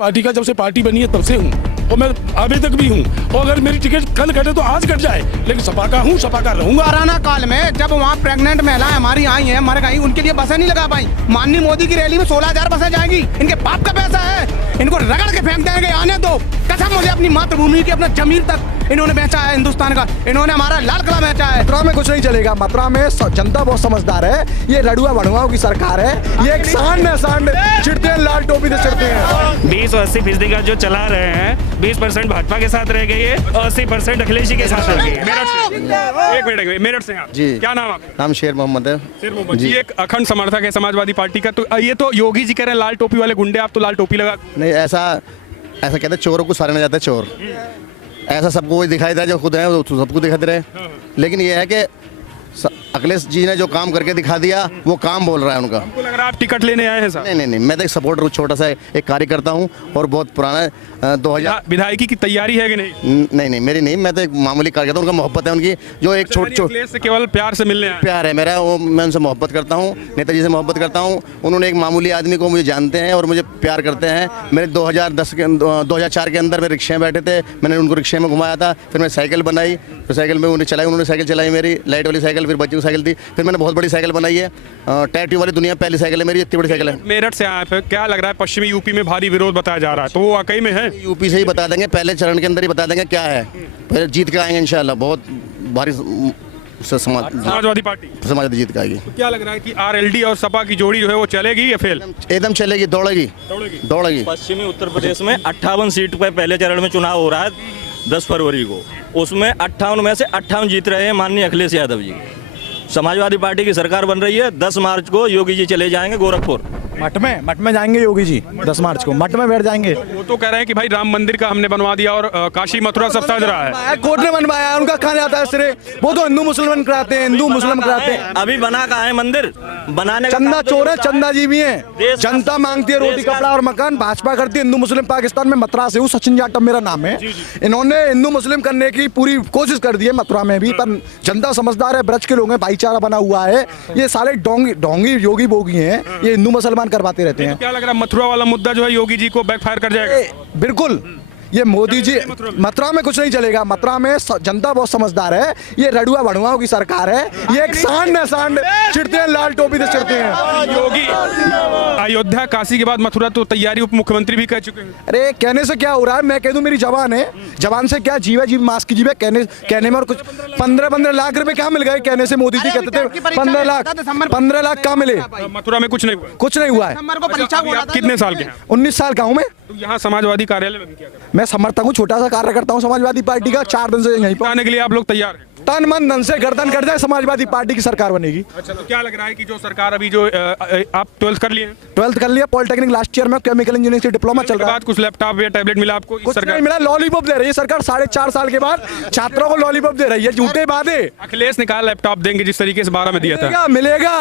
Party का जब से पार्टी बनी है तब से हूँ और मैं अभी तक भी हूँ और अगर मेरी टिकट कल कटे तो आज कट जाए, लेकिन सपा का हूँ, सपा का रहूंगा। कोरोना काल में जब वहाँ प्रेग्नेंट महिलाएं हमारी आई हैं, मर गई, उनके लिए बसें नहीं लगा पाई। माननीय मोदी की रैली में 16,000 बसें जाएंगी। इनके बाप का पैसा है, इनको रगड़ के फेंक देंगे। आने दो, कसम मुझे अपनी मातृभूमि की, अपना जमीर तक इन्होंने बेचा है हिंदुस्तान का। इन्होंने हमारा लाल किला बेचा है। मथुरा में कुछ नहीं चलेगा। मथुरा में जनता बहुत समझदार है। ये रड़ुआ भड़ुआओं की सरकार है। ये एक सांड चिढ़ते हैं, लाल टोपी से चिढ़ते हैं। 20 और 80% का जो चला रहे हैं, 20% भाजपा के साथ रह गई है और 80% अखिलेश जी के साथ रह गई है। एक मिनट, मेरठ से आप जी। क्या नाम आपका? नाम शेर मोहम्मद है। शेर मोहम्मद जी एक अखंड समर्थक है समाजवादी पार्टी का। तो ये तो योगी जी कह रहे हैं लाल टोपी वाले गुंडे, आप तो लाल टोपी लगा। नहीं, ऐसा कहते हैं चोरों को सारे नहीं जाते चोर। ऐसा सबको दिखाई दे, जो खुद है सबको दिखाई दे रहे। लेकिन ये है कि अखिलेश जी ने जो काम करके दिखा दिया वो काम बोल रहा है उनका। हमको लग रहा है आप टिकट लेने आए हैं सर। नहीं, मैं तो एक सपोर्टर हूँ, छोटा सा एक कार्यकर्ता हूँ और बहुत पुराना 2000 विधायकी की तैयारी है कि नहीं? नहीं, मेरी नहीं, मैं तो एक मामूली कार्यकर्ता हूँ। उनका मोहब्बत है उनकी, जो एक अखिलेश से केवल प्यार से मिलने आए। प्यार है मेरा, वो मैं उनसे मोहब्बत करता हूँ, नेताजी से मोहब्बत करता हूँ। उन्होंने एक मामूली आदमी को मुझे जानते हैं और मुझे प्यार करते हैं। मेरे 2004 के अंदर मेरे रिक्शे में बैठे थे, मैंने उनको रिक्शे में घुमाया था। फिर मैं साइकिल बनाई, फिर साइकिल में उन्हें चलाई, उन्होंने साइकिल चलाई मेरी, लाइट वाली साइकिल, फिर बच्चों की साइकिल थी। फिर मैंने बहुत बड़ी साइकिल बनाई है, टैटू वाली, दुनिया पहली साइकिल है मेरी, इतनी बड़ी साइकिल है। मेरठ से आए, क्या लग रहा है पश्चिमी यूपी में भारी विरोध बताया जा रहा है, तो वो वाकई में है? यूपी से ही बता देंगे, पहले चरण के अंदर ही बता देंगे क्या है। फिर जीत के आएंगे इंशाल्लाह, बहुत भारी समाजवादी पार्टी जीत के आएगी। तो क्या लग रहा है कि आरएलडी और सपा की जोड़ी जो है वो चलेगी या फेल? एकदम चलेगी, दौड़ेगी। पश्चिमी उत्तर प्रदेश में 58 सीट पर पहले चरण में चुनाव हो रहा है 10 फरवरी को। उसमें 58 में से 58 जीत रहे हैं माननीय अखिलेश यादव जी। समाजवादी पार्टी की सरकार बन रही है। 10 मार्च को योगी जी चले जाएंगे गोरखपुर। मठ में जाएंगे योगी जी 10 मार्च को, मठ में बैठ जाएंगे। वो तो कह रहे हैं कि भाई राम मंदिर का हमने बनवा दिया और काशी मथुरा सब सज रहा है। कोर्ट ने बनवाया, उनका कहाँ जाता है सिरे? वो तो हिंदू मुसलमान कराते हैं, हिंदू मुसलमान कराते हैं। अभी बना कहाँ है मंदिर? बनाने का चंदा चोर है, चंदा जी भी है। जनता मांगती है रोटी कपड़ा और मकान, भाजपा करती है हिंदू मुस्लिम। पाकिस्तान में मथुरा से हूँ, सचिन जाटव मेरा नाम है। इन्होंने हिंदू मुस्लिम करने की पूरी कोशिश कर दी है मथुरा में भी, पर जनता समझदार है, ब्रज के लोग हैं, भाईचारा बना हुआ है। ये साले ढोंगी योगी बोगी हैं, ये हिंदू मुसलमान करवाते रहते हैं। क्या लग रहा है मथुरा वाला मुद्दा जो है योगी जी को बैकफायर कर जाएगा? बिल्कुल, ये मोदी जी, मथुरा में कुछ नहीं चलेगा। मथुरा में जनता बहुत समझदार है। ये रड़ुआ भड़ुआओं की सरकार है। ये एक सांड चिढ़ते हैं, लाल टोपी से चिढ़ते हैं। योगी अयोध्या काशी के बाद मथुरा तो तैयारी उप मुख्यमंत्री भी कह चुके हैं। अरे कहने से क्या हो रहा है, मैं कह दूं मेरी जवान है, जवान से क्या जीव है, जीव मास्क की जीव है। कहने में और कुछ 15 लाख रुपए क्या मिल गए कहने से? मोदी जी कहते थे 15 लाख कहाँ मिले? मथुरा में कुछ नहीं हुआ है। आप कितने साल के हैं? 19 साल का हूँ मैं। तो यहाँ समाजवादी कार्यालय में क्या कर? मैं समर्थक हूँ, छोटा सा कार्य करता हूँ समाजवादी पार्टी का। 4 दिन से यहीं पर आने के लिए आप लोग तैयार हैं? तन मन धन से गर्दन कट जाए, समाजवादी पार्टी की सरकार बनेगी। अच्छा, तो क्या लग रहा है कि जो सरकार अभी जो आप 12th कर लिए? 12th कर लिया, पॉलिटेक्निक लास्ट ईयर में, केमिकल इंजीनियरिंग से डिप्लोमा चल रहा है। कुछ लैपटॉप या टैबलेट मिला आपको? कुछ नहीं मिला, लॉलीपॉप दे रही है सरकार। 4.5 साल के बाद छात्रों को लॉलीपॉप दे रही है। झूठे वादे। अखिलेश ने कहा लैपटॉप देंगे जिस तरीके से 12 में दिया था। मिलेगा।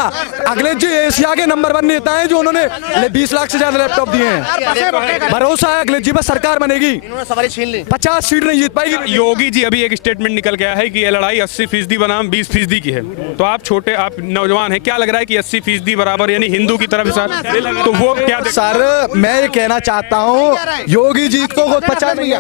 अखिलेश जी एशिया के नंबर 1 नेता है जो उन्होंने 20 लाख से ज्यादा लैपटॉप दिए हैं। भरोसा है अखिलेश जी पर, सरकार बनेगी। 50 सीट नहीं जीत पाएगी। योगी जी अभी एक स्टेटमेंट निकल गया है कि ये लड़ाई 80% बनाम 20% की है। तो आप छोटे, आप नौजवान हैं, क्या लग रहा है कि 80% बराबर यानी हिंदू की तरफ सर? तो वो क्या सर, मैं ये कहना चाहता हूँ योगी जी को 50 नहीं।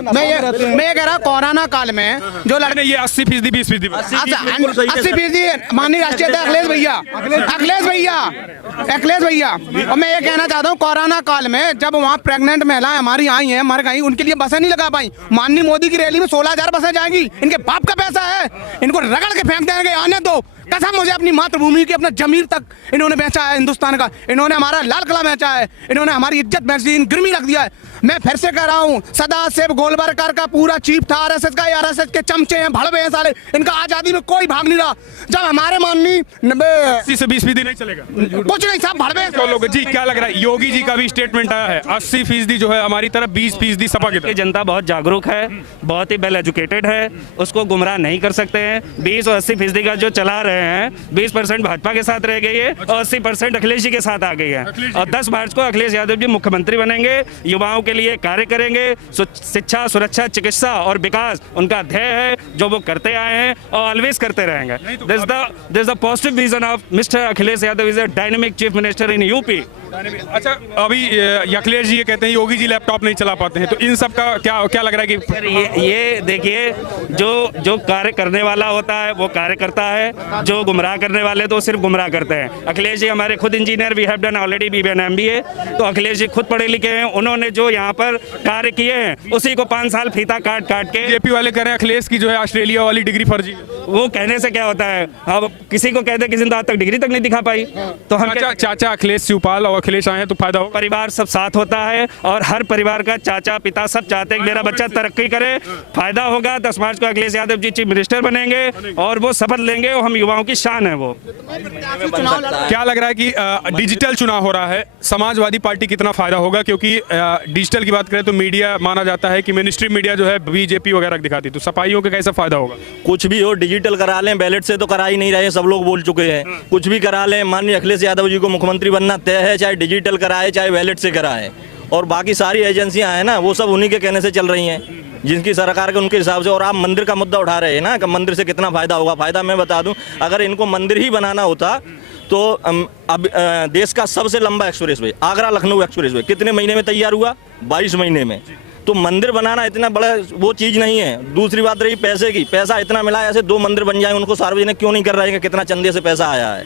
मैं कह रहा कोरोना काल में जो लड़ने ये 80% 20% 80% माननीय राष्ट्रीय अध्यक्ष अखिलेश भैया। और मैं ये कहना चाहता हूँ कोरोना काल में जब वहाँ प्रेग्नेंट महिलाएं हमारी आई हैं, मर गई, उनके लिए बसें नहीं लगा पाई। माननीय मोदी की रैली में 16,000 बसें जाएंगी। इनके बाप का पैसा है, इनको रगड़ के फेंक देंगे। आने दो, कसम मुझे अपनी मातृभूमि की, अपना जमीर तक इन्होंने बेचा है हिंदुस्तान का। इन्होंने हमारा लाल किला बेचा है, इन्होंने हमारी इज्जत बेची, गिरवी रख दिया है। मैं फिर से कह रहा हूँ, सदाशिव गोलवलकर का पूरा चीफ था, आरएसएस का, आरएसएस के चमचे हैं, भड़वे हैं साले। इनका आजादी में कोई भाग नहीं रहा। जब हमारे माननीय 80 से 20% नहीं चलेगा, कुछ नहीं साहब, भड़वे तो लोग जी। क्या लग रहा है योगी जी का भी स्टेटमेंट आया है 80% जो है हमारी तरफ, 20% सपा की तरफ। जनता बहुत जागरूक है, बहुत ही वेल एजुकेटेड है, उसको गुमराह नहीं कर सकते हैं। 20 और 80% का जो चला रहे हैं, 20% भाजपा के साथ रह गई है और 80% अखिलेश जी के साथ आ गई है। और 10 मार्च को अखिलेश यादव जी मुख्यमंत्री बनेंगे, युवाओं के लिए कार्य करेंगे। शिक्षा, सुरक्षा, चिकित्सा और विकास उनका ध्येय है, जो वो करते आए हैं और ऑलवेज करते रहेंगे। This the positive vision of mister Akhilesh Yadav is a dynamic chief minister in UP अच्छा, अभी अखिलेश जी ये कहते हैं योगी जी लैपटॉप नहीं चला पाते हैं, तो इन सब का क्या लग रहा है कि सर ये देखिए, जो कार्य करने वाला होता है वो कार्य करता है, जो गुमराह करने वाले तो सिर्फ गुमराह करते हैं। अखिलेश जी हमारे खुद engineer, we have done already BBA and MBA, तो अखिलेश जी खुद पढ़े लिखे हैं। उन्होंने जो यहाँ पर कार्य किए हैं उसी को 5 साल फीता काट के जेपी वाले कह रहे हैं अखिलेश की जो है ऑस्ट्रेलिया वाली डिग्री फर्जी है। वो कहने से क्या होता है, अब किसी को कहते किसी ने तो आज तक डिग्री तक नहीं दिखा पाई, तो हम चाचा अखिलेश शिवपाल और अखिलेश आए हैं तो फायदा होगा। परिवार सब साथ होता है और हर परिवार का चाचा पिता सब चाहते हैं कि मेरा बच्चा तरक्की करे, फायदा होगा। 10 मार्च को अखिलेश यादव जी चीफ मिनिस्टर बनेंगे और वो शपथ लेंगे और हम युवाओं की शान है वो। क्या लग रहा है कि डिजिटल चुनाव हो रहा है, समाजवादी पार्टी कितना फायदा होगा? क्योंकि डिजिटल की बात करें तो मीडिया माना जाता है कि मेन स्ट्रीम मीडिया जो है बीजेपी वगैरह दिखाती, तो सपाइयों का कैसा फायदा होगा? कुछ भी हो, डिजिटल करा लें, बैलेट से तो करा ही नहीं रहे, सब लोग बोल चुके हैं। कुछ भी करा लें, माननीय अखिलेश यादव जी को मुख्यमंत्री बनना तय है, चाहे डिजिटल कराए चाहे बैलेट से कराए। और बाकी सारी एजेंसियां हैं ना, वो सब उन्हीं के कहने से चल रही हैं, जिनकी सरकार के उनके हिसाब से। और आप मंदिर का मुद्दा उठा रहे हैं ना कि मंदिर से कितना फायदा होगा। फायदा मैं बता दूं, अगर इनको मंदिर ही बनाना होता तो अब देश का सबसे लंबा express way Agra Lucknow express way कितने महीने में तैयार हुआ? 22 महीने में। तो मंदिर बनाना इतना बड़ा वो चीज़ नहीं है। दूसरी बात रही पैसे की, पैसा इतना मिला है, ऐसे 2 मंदिर बन जाए, उनको सार्वजनिक क्यों नहीं कर रहे हैं? कितना चंदे से पैसा आया है,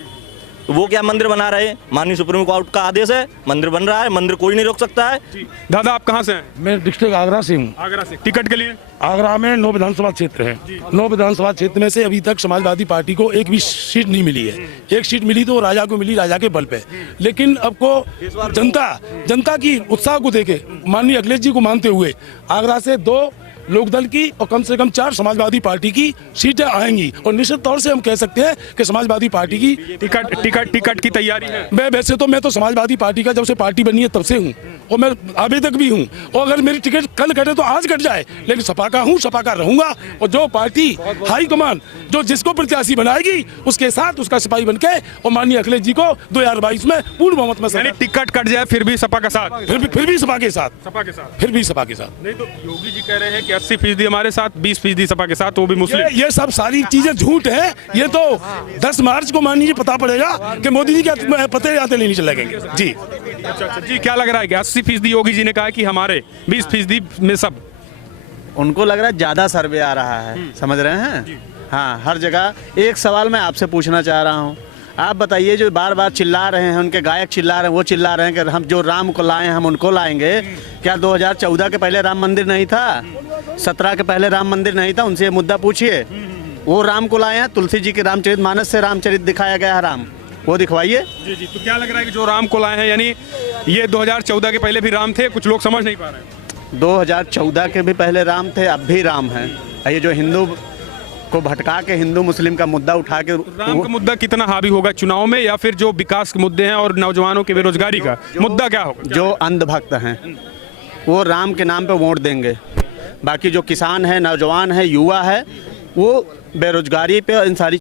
तो वो क्या मंदिर बना रहे हैं? माननीय सुप्रीम कोर्ट का आदेश है, मंदिर बन रहा है, मंदिर कोई नहीं रोक सकता है। दादा आप कहाँ से हैं? मैं डिस्ट्रिक्ट आगरा से हूँ। आगरा से। टिकट के लिए? आगरा में 9 विधानसभा क्षेत्र है। 9 विधानसभा क्षेत्र में से अभी तक समाजवादी पार्टी को एक भी सीट नहीं मिली है। एक सीट मिली तो राजा को मिली, राजा के बल पे। लेकिन अब को जनता की उत्साह को देखे माननीय अखिलेश जी को मानते हुए आगरा से 2 लोकदल की और कम से कम 4 समाजवादी पार्टी की सीटें आएंगी। और निश्चित तौर से हम कह सकते हैं कि समाजवादी पार्टी की टिकट की तैयारी है। मैं तो समाजवादी पार्टी का जब से पार्टी बनी है तब से हूँ और मैं अभी तक भी हूँ। और अगर मेरी टिकट कल कटे तो आज कट जाए, लेकिन सपा का हूँ, सपा का रहूंगा। और जो पार्टी हाईकमान जो जिसको प्रत्याशी बनाएगी उसके साथ उसका सिपाही बनके और माननीय अखिलेश जी को 2022 में पूर्ण बहुमत में टिकट कट जाए फिर भी सपा का साथ, फिर भी सपा के साथ, फिर भी सपा के साथ। नहीं तो योगी जी कह रहे हैं कि 80% हमारे साथ, 20% सपा के साथ, वो भी मुस्लिम। ये सब सारी चीजें झूठ है। ये तो 10 मार्च को माननीय पता पड़ेगा कि मोदी जी क्या पते आते नहीं चले गएंगे। जी अच्छा जी, क्या लग रहा है कि 80% योगी जी ने कहा कि हमारे 20% में सब? उनको लग रहा है ज्यादा सर्वे आ रहा है, समझ रहे हैं? हाँ, हर जगह। एक सवाल मैं आपसे पूछना चाह रहा हूँ, आप बताइए, जो बार बार चिल्ला रहे हैं, उनके गायक चिल्ला रहे हैं, वो चिल्ला रहे हैं कि हम जो राम को लाए हम उनको लाएंगे। क्या 2014 के पहले राम मंदिर नहीं था? 17 के पहले राम मंदिर नहीं था? उनसे ये मुद्दा पूछिए। वो राम को लाए हैं, तुलसी जी के रामचरितमानस से रामचरित दिखाया गया है राम, वो दिखवाइए। जी जी, तो क्या लग रहा है कि जो राम को लाए हैं, यानी ये 2014 के पहले भी राम थे? कुछ लोग समझ नहीं पा रहे हैं। 2014 के भी पहले राम थे, अब भी राम हैं। ये जो हिंदू को भटका के हिंदू मुस्लिम का मुद्दा उठा के, राम का मुद्दा कितना हावी होगा चुनाव में, या फिर जो विकास के मुद्दे हैं और नौजवानों की बेरोजगारी का मुद्दा क्या होगा? जो अंधभक्त हैं वो राम के नाम पे वोट देंगे, बाकी जो किसान है, नौजवान है, युवा है, वो बेरोजगारी पे इन सारी